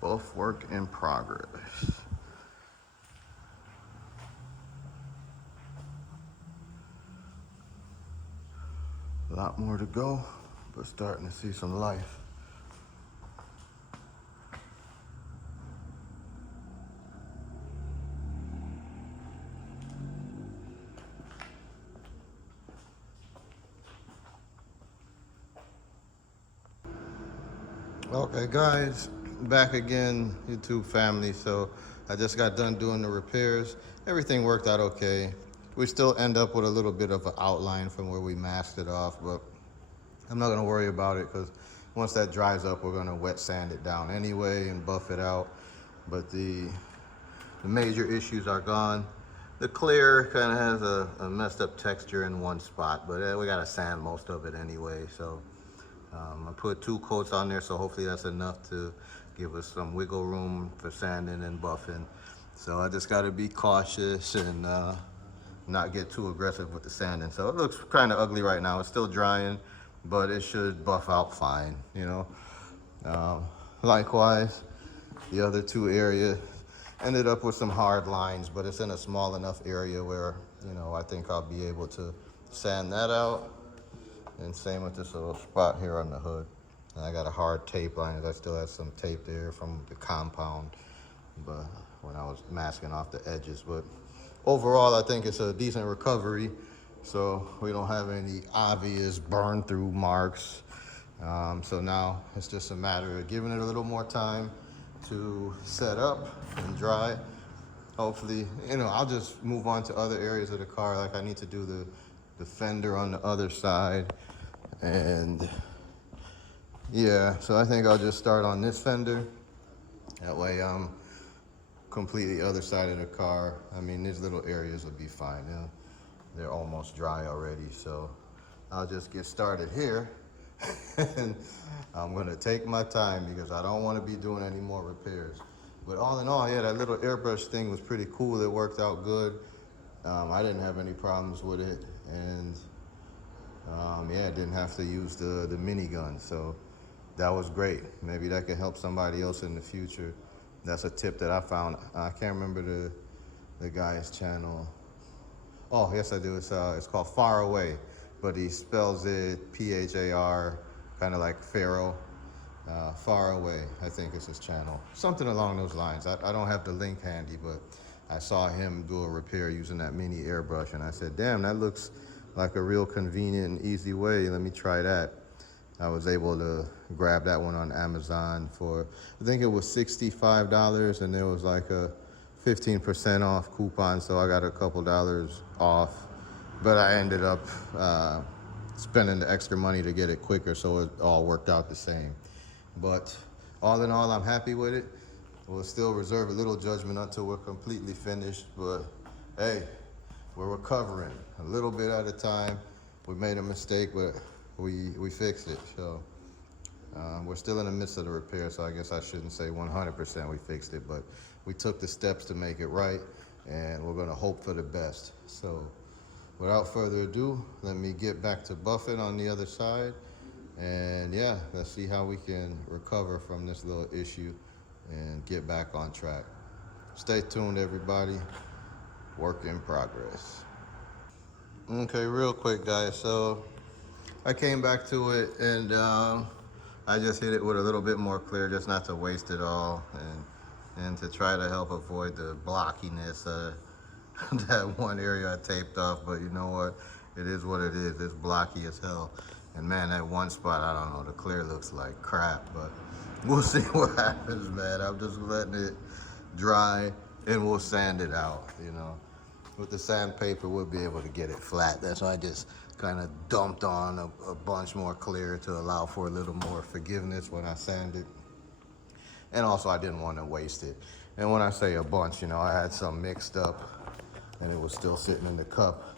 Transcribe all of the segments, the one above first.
Both work in progress. A lot more to go, but starting to see some life. Okay, guys, back again, YouTube family. So I just got done doing the repairs. Everything worked out okay. We still end up with a little bit of an outline from where we masked it off, but I'm not gonna worry about it because once that dries up, we're gonna wet sand it down anyway and buff it out. But the major issues are gone. The clear kind of has a messed up texture in one spot, but we gotta sand most of it anyway. So I put 2 coats on there, so hopefully that's enough to give us some wiggle room for sanding and buffing. So I just gotta be cautious and not get too aggressive with the sanding. So it looks kind of ugly right now. It's still drying, but it should buff out fine, you know. Likewise, the other 2 areas ended up with some hard lines, but it's in a small enough area where, you know, I think I'll be able to sand that out. And same with this little spot here on the hood. And I got a hard tape line. I still have some tape there from the compound, but when I was masking off the edges. But overall, I think it's a decent recovery. So we don't have any obvious burn through marks. So now it's just a matter of giving it a little more time to set up and dry. Hopefully, you know, I'll just move on to other areas of the car. Like I need to do the fender on the other side. And yeah, so I think I'll just start on this fender. That way I'm completely other side of the car. I mean, these little areas will be fine. They're almost dry already. So I'll just get started here. And I'm gonna take my time because I don't want to be doing any more repairs. But all in all, yeah, that little airbrush thing was pretty cool. It worked out good. I didn't have any problems with it. And yeah, I didn't have to use the minigun, so that was great. Maybe that could help somebody else in the future. That's a tip that I found. I can't remember the guy's channel. Oh, yes I do. It's called Far Away, but he spells it Phar, kind of like Pharaoh. Far Away, I think is his channel. Something along those lines. I don't have the link handy, but I saw him do a repair using that mini airbrush, and I said, damn, that looks like a real convenient and easy way. Let me try that. I was able to grab that one on Amazon for, I think it was $65, and there was like a 15% off coupon, so I got a couple dollars off. But I ended up spending the extra money to get it quicker, so it all worked out the same. But all in all, I'm happy with it. We'll still reserve a little judgment until we're completely finished, but hey, we're recovering a little bit at a time. We made a mistake, but we fixed it. So we're still in the midst of the repair, so I guess I shouldn't say 100% we fixed it, but we took the steps to make it right, and we're gonna hope for the best. So without further ado, let me get back to buffing on the other side. And yeah, let's see how we can recover from this little issue and get back on track. Stay tuned, everybody. Work in progress. Okay, real quick, guys. So I came back to it, and I just hit it with a little bit more clear, just not to waste it all, and to try to help avoid the blockiness that one area I taped off. But you know what? It is what it is. It's blocky as hell. And man, that one spot, I don't know, the clear looks like crap, but we'll see what happens, man. I'm just letting it dry, and we'll sand it out, you know. With the sandpaper, we'll be able to get it flat. That's why I just kind of dumped on a bunch more clear to allow for a little more forgiveness when I sand it. And also, I didn't want to waste it. And when I say a bunch, you know, I had some mixed up, and it was still sitting in the cup.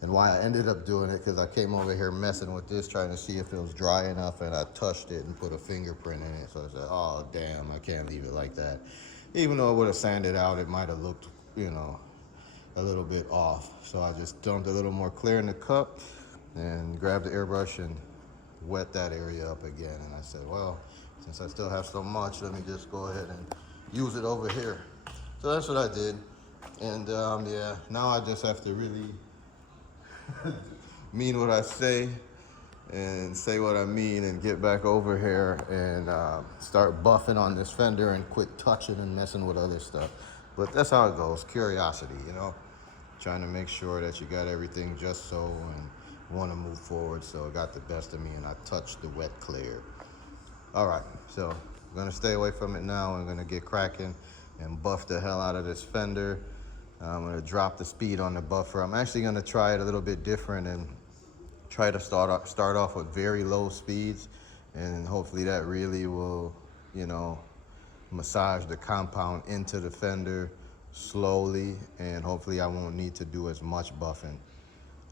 And why I ended up doing it, because I came over here messing with this, trying to see if it was dry enough, and I touched it and put a fingerprint in it. So I said, oh, damn, I can't leave it like that. Even though it would have sanded out, it might have looked, you know, a little bit off. So I just dumped a little more clear in the cup and grabbed the airbrush and wet that area up again. And I said, well, since I still have so much, let me just go ahead and use it over here. So that's what I did. And yeah, now I just have to really mean what I say and say what I mean and get back over here and start buffing on this fender and quit touching and messing with other stuff. But that's how it goes, curiosity, you know, trying to make sure that you got everything just so and want to move forward. So it got the best of me and I touched the wet clear. All right, so I'm gonna stay away from it now. I'm gonna get cracking and buff the hell out of this fender. I'm gonna drop the speed on the buffer. I'm actually gonna try it a little bit different and try to start off with very low speeds, and hopefully that really will, you know, massage the compound into the fender slowly, and hopefully I won't need to do as much buffing.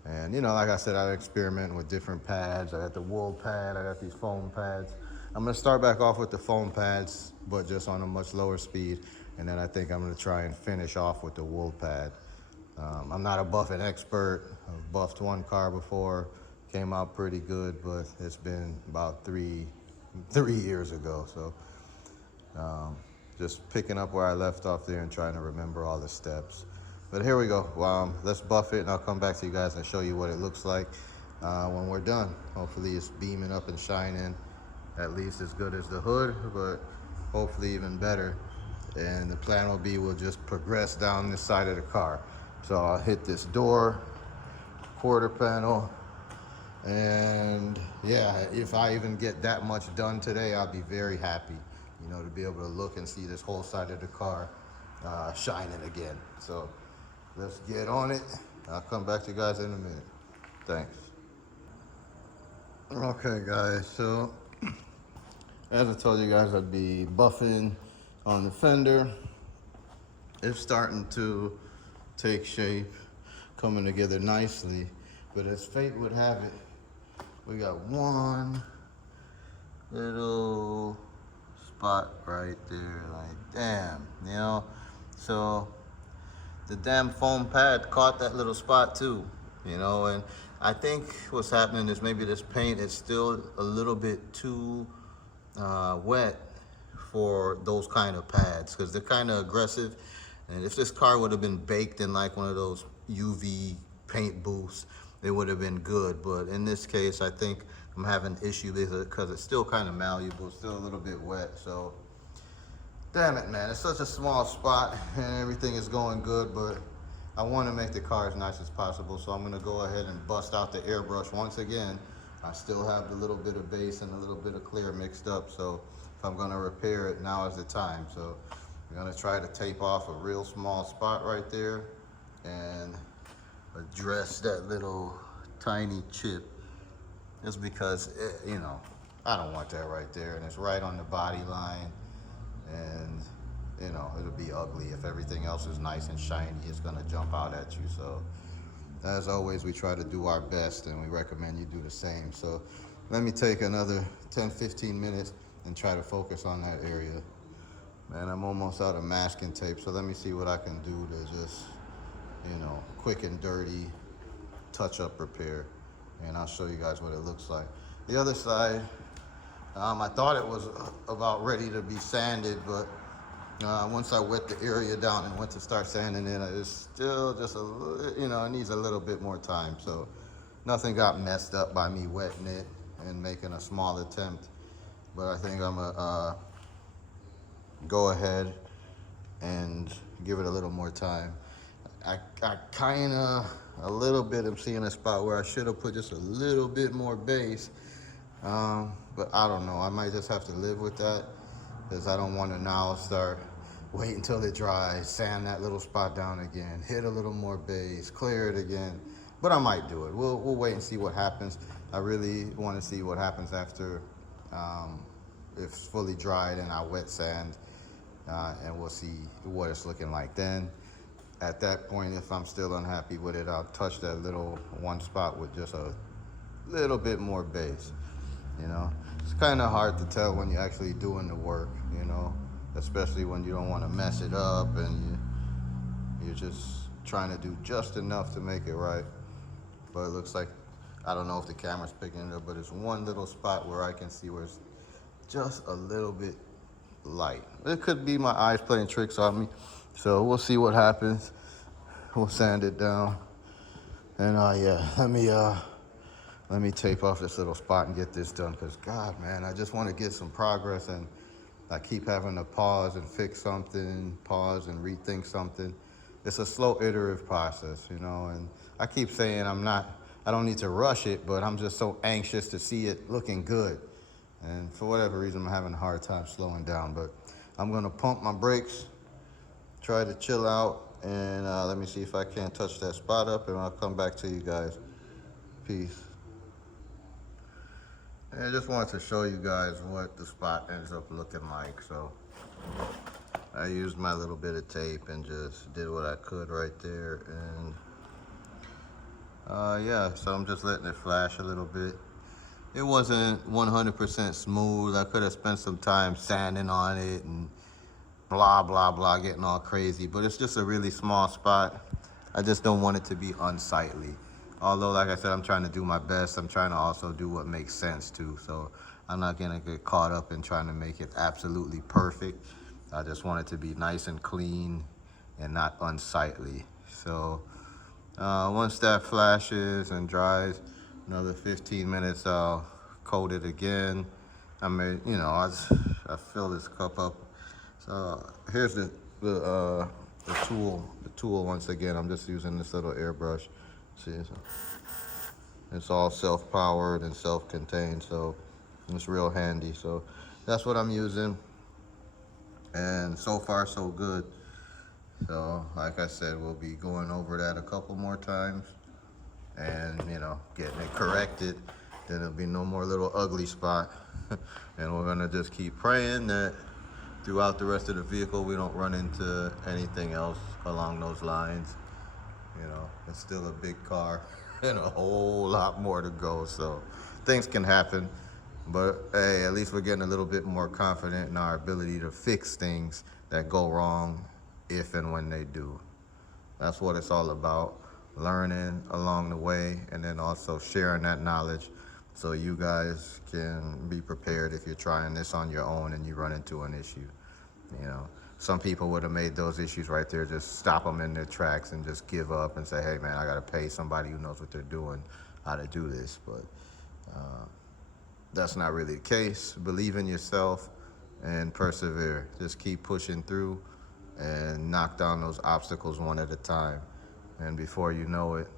And you know, like I said, I experiment with different pads. I got the wool pad, I got these foam pads. I'm gonna start back off with the foam pads, but just on a much lower speed. And then I think I'm gonna try and finish off with the wool pad. I'm not a buffing expert. I've buffed one car before, came out pretty good, but it's been about three years ago. So just picking up where I left off there and trying to remember all the steps. But here we go. Let's buff it and I'll come back to you guys and show you what it looks like when we're done. Hopefully it's beaming up and shining at least as good as the hood, but hopefully even better. And the plan will be we'll just progress down this side of the car. So I'll hit this door, quarter panel, and yeah, if I even get that much done today, I'll be very happy, you know, to be able to look and see this whole side of the car shining again. So let's get on it. I'll come back to you guys in a minute. Thanks. Okay, guys, so as I told you guys, I'd be buffing on the fender. It's starting to take shape, coming together nicely, but as fate would have it, we got one little spot right there, like damn, you know. So the damn foam pad caught that little spot too, you know. And I think what's happening is maybe this paint is still a little bit too wet for those kind of pads, because they're kind of aggressive. And if this car would have been baked in like one of those UV paint booths, it would have been good. But in this case, I think I'm having an issue because it's still kind of malleable, it's still a little bit wet. So damn it, man, it's such a small spot and everything is going good, but I want to make the car as nice as possible. So I'm going to go ahead and bust out the airbrush once again. I still have the little bit of base and a little bit of clear mixed up, so if I'm going to repair it, now is the time. So I'm going to try to tape off a real small spot right there and address that little tiny chip, just because you know, I don't want that right there, and it's right on the body line, and you know, it'll be ugly. If everything else is nice and shiny, it's going to jump out at you. So as always, we try to do our best, and we recommend you do the same. So let me take another 10-15 minutes and try to focus on that area. Man, I'm almost out of masking tape, so let me see what I can do to just, you know, quick and dirty touch-up repair, and I'll show you guys what it looks like. The other side, I thought it was about ready to be sanded, but once I wet the area down and went to start sanding it, it's still just a little, you know, it needs a little bit more time. So nothing got messed up by me wetting it and making a small attempt, but I think I'm gonna go ahead and give it a little more time. I kind of a little bit am seeing a spot where I should have put just a little bit more base, but I don't know. I might just have to live with that, because I don't want to now start wait until it dries, sand that little spot down again, hit a little more base, clear it again. But I might do it. We'll wait and see what happens. I really want to see what happens after it's fully dried and I wet sand, and we'll see what it's looking like then. At that point, if I'm still unhappy with it, I'll touch that little one spot with just a little bit more base, you know. It's kind of hard to tell when you're actually doing the work, you know, especially when you don't want to mess it up and you're just trying to do just enough to make it right. But it looks like, I don't know if the camera's picking it up, but it's one little spot where I can see where it's just a little bit light. It could be my eyes playing tricks on me. So we'll see what happens. We'll sand it down. And yeah, let me tape off this little spot and get this done. Cause God, man, I just want to get some progress, and I keep having to pause and fix something, pause and rethink something. It's a slow iterative process, you know, and I keep saying I don't need to rush it, but I'm just so anxious to see it looking good. And for whatever reason, I'm having a hard time slowing down, but I'm gonna pump my brakes, try to chill out, and let me see if I can't touch that spot up, and I'll come back to you guys. Peace. And I just wanted to show you guys what the spot ends up looking like. So I used my little bit of tape and just did what I could right there. And yeah, so I'm just letting it flash a little bit. It wasn't 100% smooth. I could have spent some time sanding on it and blah, blah, blah, getting all crazy. But it's just a really small spot. I just don't want it to be unsightly. Although, like I said, I'm trying to do my best. I'm trying to also do what makes sense, too. So I'm not going to get caught up in trying to make it absolutely perfect. I just want it to be nice and clean and not unsightly. So once that flashes and dries, another 15 minutes, I'll coat it again. I mean, you know, I fill this cup up. So here's the tool. The tool, once again, I'm just using this little airbrush. See, so it's all self-powered and self-contained, so it's real handy. So that's what I'm using, and so far so good. So like I said, we'll be going over that a couple more times, and you know, getting it corrected. Then there'll be no more little ugly spot. And we're gonna just keep praying that throughout the rest of the vehicle we don't run into anything else along those lines. You know, it's still a big car and a whole lot more to go. So things can happen, but hey, at least we're getting a little bit more confident in our ability to fix things that go wrong if and when they do. That's what it's all about, learning along the way, and then also sharing that knowledge so you guys can be prepared if you're trying this on your own and you run into an issue. You know, some people would have made those issues right there, just stop them in their tracks and just give up and say, hey man, I gotta pay somebody who knows what they're doing how to do this. But that's not really the case. Believe in yourself and persevere. Just keep pushing through and knock down those obstacles one at a time. And before you know it,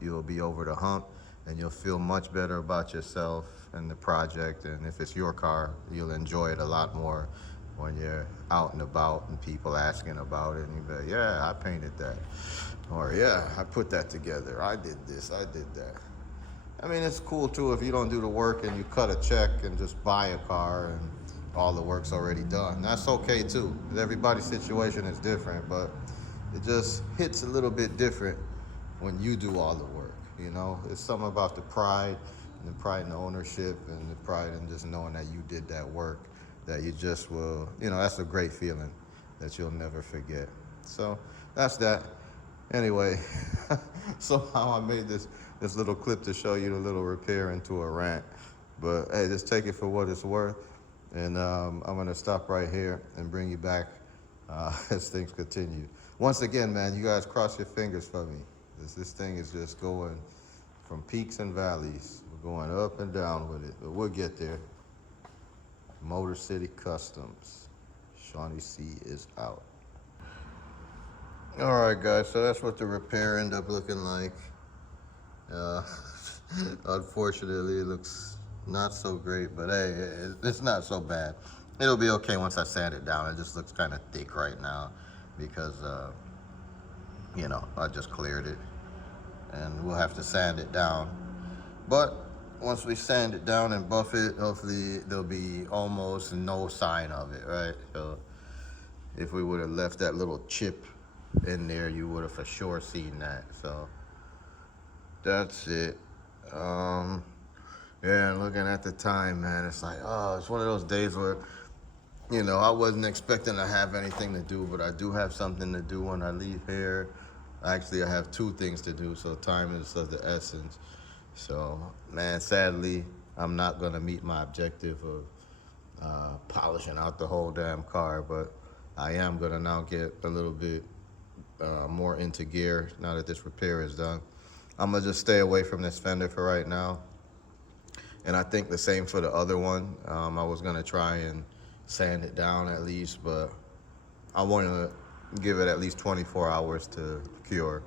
you'll be over the hump and you'll feel much better about yourself and the project. And if it's your car, you'll enjoy it a lot more when you're out and about and people asking about it, and you be like, yeah, I painted that. Or yeah, I put that together. I did this, I did that. I mean, it's cool too if you don't do the work and you cut a check and just buy a car and all the work's already done. That's okay too. Everybody's situation is different, but it just hits a little bit different when you do all the work, you know? It's something about the pride, and the pride in ownership, and the pride in just knowing that you did that work, that you just will, you know, that's a great feeling that you'll never forget. So that's that. Anyway, somehow I made this little clip to show you the little repair into a rant. But hey, just take it for what it's worth. And I'm gonna stop right here and bring you back as things continue. Once again, man, you guys cross your fingers for me. This thing is just going from peaks and valleys. We're going up and down with it, but we'll get there. Motor City Customs. Shawnee C is out. All right, guys, so that's what the repair ended up looking like. Unfortunately, it looks not so great, but hey, it's not so bad. It'll be okay once I sand it down. It just looks kind of thick right now because, you know, I just cleared it. And we'll have to sand it down. But once we sand it down and buff it, hopefully there'll be almost no sign of it, right? So if we would have left that little chip in there, you would have for sure seen that. So that's it. Yeah, and looking at the time, man, it's like, oh, it's one of those days where, you know, I wasn't expecting to have anything to do, but I do have something to do when I leave here. Actually, I have two things to do, so time is of the essence. So, man, sadly, I'm not gonna meet my objective of polishing out the whole damn car, but I am gonna now get a little bit more into gear now that this repair is done. I'm gonna just stay away from this fender for right now, and I think the same for the other one. I was gonna try and sand it down at least, but I want to give it at least 24 hours to cure.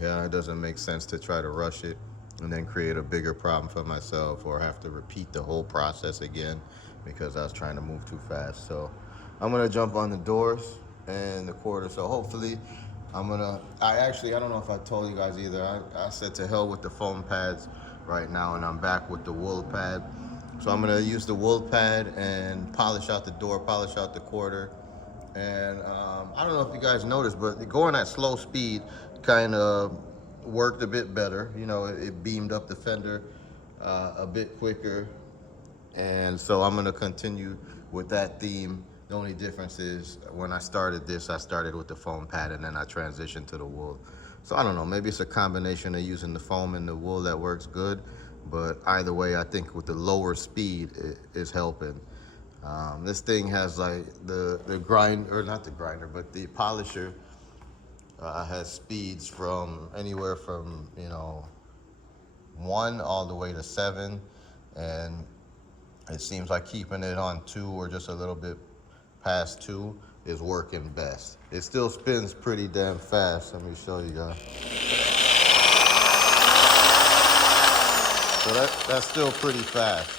Yeah, it doesn't make sense to try to rush it and then create a bigger problem for myself or have to repeat the whole process again because I was trying to move too fast. So I'm gonna jump on the doors and the quarter. So hopefully I don't know if I told you guys either. I said to hell with the foam pads right now, and I'm back with the wool pad. So I'm gonna use the wool pad and polish out the door, polish out the quarter. And I don't know if you guys noticed, but going at slow speed kind of worked a bit better. You know, it beamed up the fender a bit quicker. And so I'm gonna continue with that theme. The only difference is when I started this, I started with the foam pad and then I transitioned to the wool. So I don't know, maybe it's a combination of using the foam and the wool that works good. But either way, I think with the lower speed, it is helping. This thing has like the grind, or not the grinder, but the polisher has speeds from anywhere from, 1 all the way to 7. And it seems like keeping it on 2 or just a little bit past 2 is working best. It still spins pretty damn fast. Let me show you guys. So that's still pretty fast.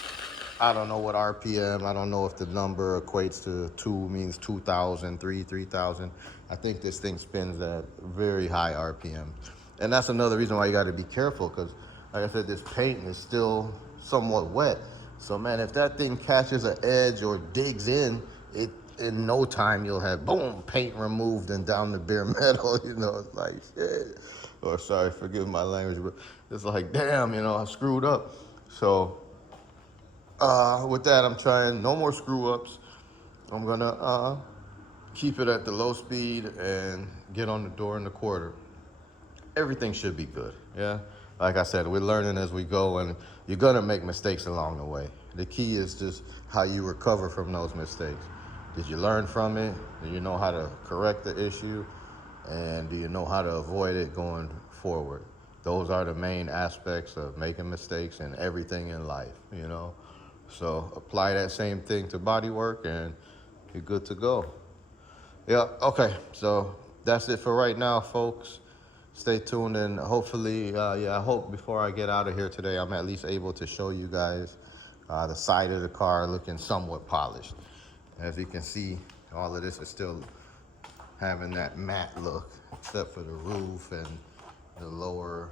I don't know what RPM. I don't know if the number equates to 2 means 2,000, 3,000. I think this thing spins at very high RPM. And that's another reason why you got to be careful, because like I said, this paint is still somewhat wet. So man, if that thing catches an edge or digs in no time you'll have boom, paint removed and down the bare metal. It's like shit. Or sorry, forgive my language, but it's like damn, I screwed up. So with that, I'm trying no more screw ups. I'm gonna keep it at the low speed and get on the door in the quarter. Everything should be good. Yeah. Like I said, we're learning as we go, and you're gonna make mistakes along the way. The key is just how you recover from those mistakes. Did you learn from it? Do you know how to correct the issue? And do you know how to avoid it going forward? Those are the main aspects of making mistakes and everything in life, So apply that same thing to body work and you're good to go. Yeah, okay, so that's it for right now, folks. Stay tuned, and hopefully, I hope before I get out of here today, I'm at least able to show you guys the side of the car looking somewhat polished. As you can see, all of this is still having that matte look, except for the roof and the lower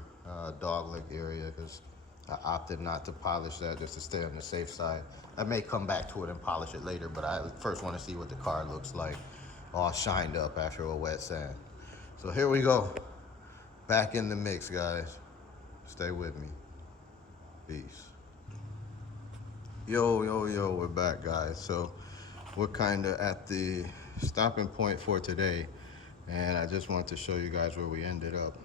dogleg area, because I opted not to polish that just to stay on the safe side. I may come back to it and polish it later, but I first want to see what the car looks like all shined up after a wet sand. So here we go. Back in the mix, guys. Stay with me. Peace. Yo, we're back, guys. So we're kind of at the stopping point for today, and I just want to show you guys where we ended up.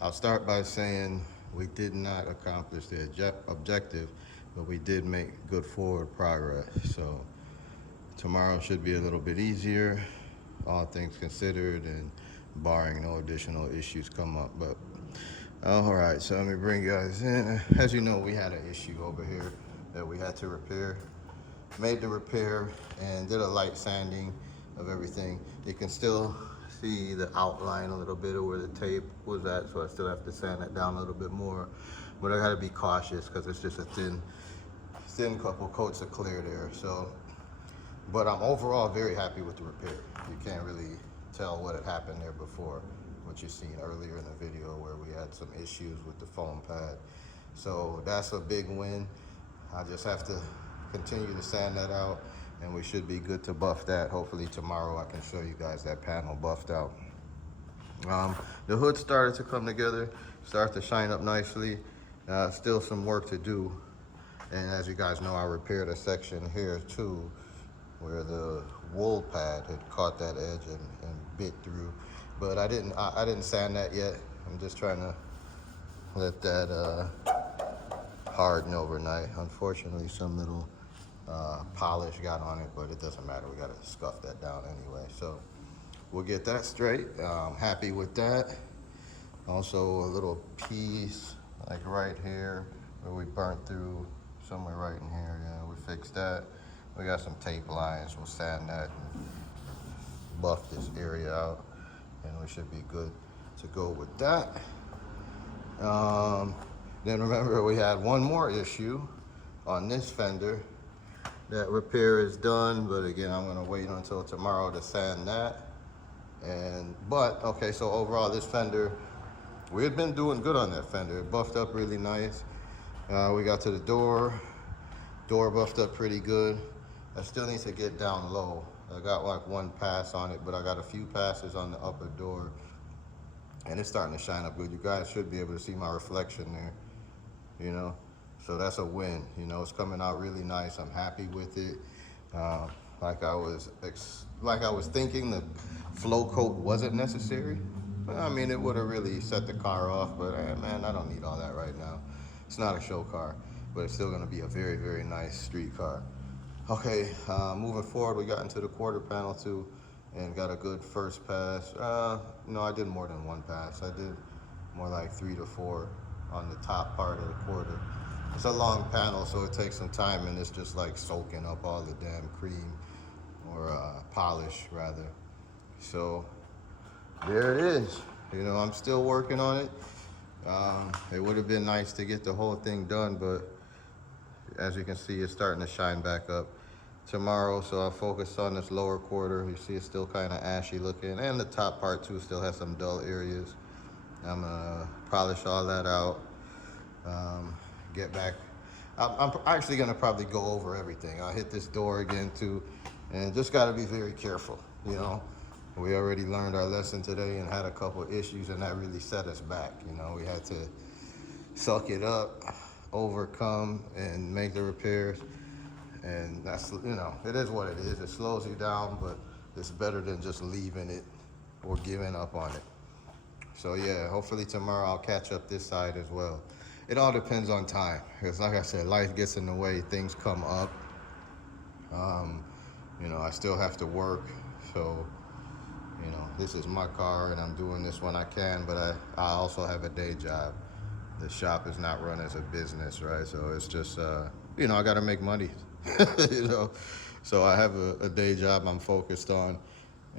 I'll start by saying we did not accomplish the objective, but we did make good forward progress. So tomorrow should be a little bit easier, all things considered, and barring no additional issues come up. But all right, so let me bring you guys in. As you know, we had an issue over here that we had to repair. Made the repair and did a light sanding of everything. You can still see the outline a little bit of where the tape was at, so I still have to sand it down a little bit more. But I gotta be cautious because it's just a thin couple coats of clear there. So, but I'm overall very happy with the repair. You can't really tell what had happened there before, what you've seen earlier in the video where we had some issues with the foam pad. So that's a big win. I just have to continue to sand that out, and we should be good to buff that. Hopefully tomorrow I can show you guys that panel buffed out. The hood started to come together, started to shine up nicely. Still some work to do. And as you guys know, I repaired a section here too, where the wool pad had caught that edge and bit through. But I didn't sand that yet. I'm just trying to let that harden overnight. Unfortunately, some little polish got on it, but it doesn't matter. We gotta scuff that down anyway. So we'll get that straight. Happy with that. Also a little piece like right here where we burnt through, somewhere right in here. Yeah, we fixed that. We got some tape lines. We'll sand that and buff this area out, and we should be good to go with that. Then remember, we had one more issue on this fender. That repair is done, but again, I'm gonna wait until tomorrow to sand that. But okay, so overall, this fender, we had been doing good on that fender. It buffed up really nice. We got to the door buffed up pretty good. I still need to get down low. I got like one pass on it, but I got a few passes on the upper door, and it's starting to shine up good. You guys should be able to see my reflection there, you know? So that's a win. You know, it's coming out really nice. I'm happy with it. Like I was thinking, the flow coat wasn't necessary. I mean, it would have really set the car off, but man, I don't need all that right now. It's not a show car, but it's still gonna be a very, very nice street car. Okay, moving forward, we got into the quarter panel too, and got a good first pass. No, I did more than one pass. I did more like 3 to 4 on the top part of the quarter. It's a long panel, so it takes some time, and it's just like soaking up all the damn cream, or polish rather. So there it is. You know, I'm still working on it. It would have been nice to get the whole thing done, but as you can see, it's starting to shine back up tomorrow. So I'll focus on this lower quarter. You see it's still kind of ashy looking, and the top part too still has some dull areas. I'm gonna polish all that out. Get back. I'm actually gonna probably go over everything. I'll hit this door again too, and just gotta be very careful. You know, we already learned our lesson today and had a couple issues, and that really set us back. You know, we had to suck it up, overcome, and make the repairs. And that's, you know, it is what it is. It slows you down, but it's better than just leaving it or giving up on it. So yeah, hopefully tomorrow I'll catch up this side as well. It all depends on time, because like I said, life gets in the way, things come up. You know, I still have to work, so, you know, this is my car and I'm doing this when I can, but I also have a day job. The shop is not run as a business, right? So it's just, you know, I gotta make money, you know? So I have a day job I'm focused on,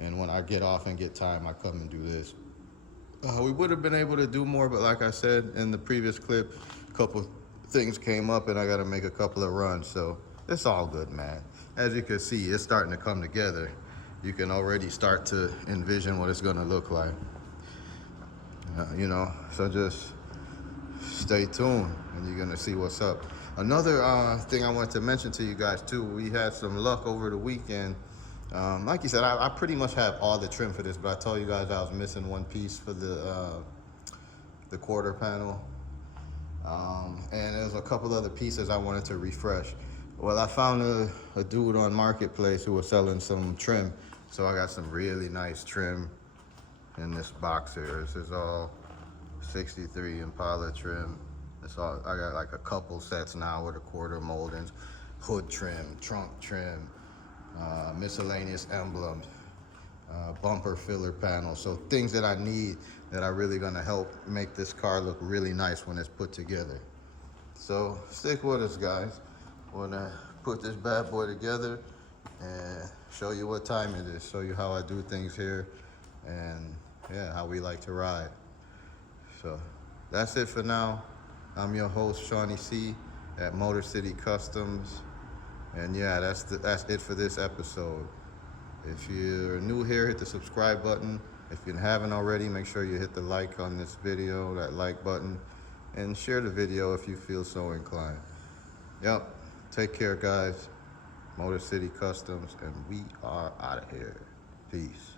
and when I get off and get time, I come and do this. We would have been able to do more, but like I said in the previous clip, a couple things came up and I got to make a couple of runs. So it's all good, man. As you can see, it's starting to come together. You can already start to envision what it's going to look like. You know, so just stay tuned and you're going to see what's up. Another thing I wanted to mention to you guys too, we had some luck over the weekend. Like you said, I pretty much have all the trim for this, but I told you guys I was missing one piece for the quarter panel. And there's a couple other pieces I wanted to refresh. Well, I found a dude on Marketplace who was selling some trim. So I got some really nice trim in this box here. This is all 63 Impala trim. It's all, I got like a couple sets now with the quarter moldings, hood trim, trunk trim, miscellaneous emblems, bumper filler panels. So things that I need that are really gonna help make this car look really nice when it's put together. So stick with us, guys. We're gonna put this bad boy together and show you what time it is, show you how I do things here, and yeah, how we like to ride. So that's it for now. I'm your host, Shawnee C. at Motor City Customs. And yeah, that's it for this episode. If you're new here, hit the subscribe button. If you haven't already, make sure you hit the like on this video, that like button, and share the video if you feel so inclined. Yep, take care, guys. Motor City Customs, and we are out of here. Peace.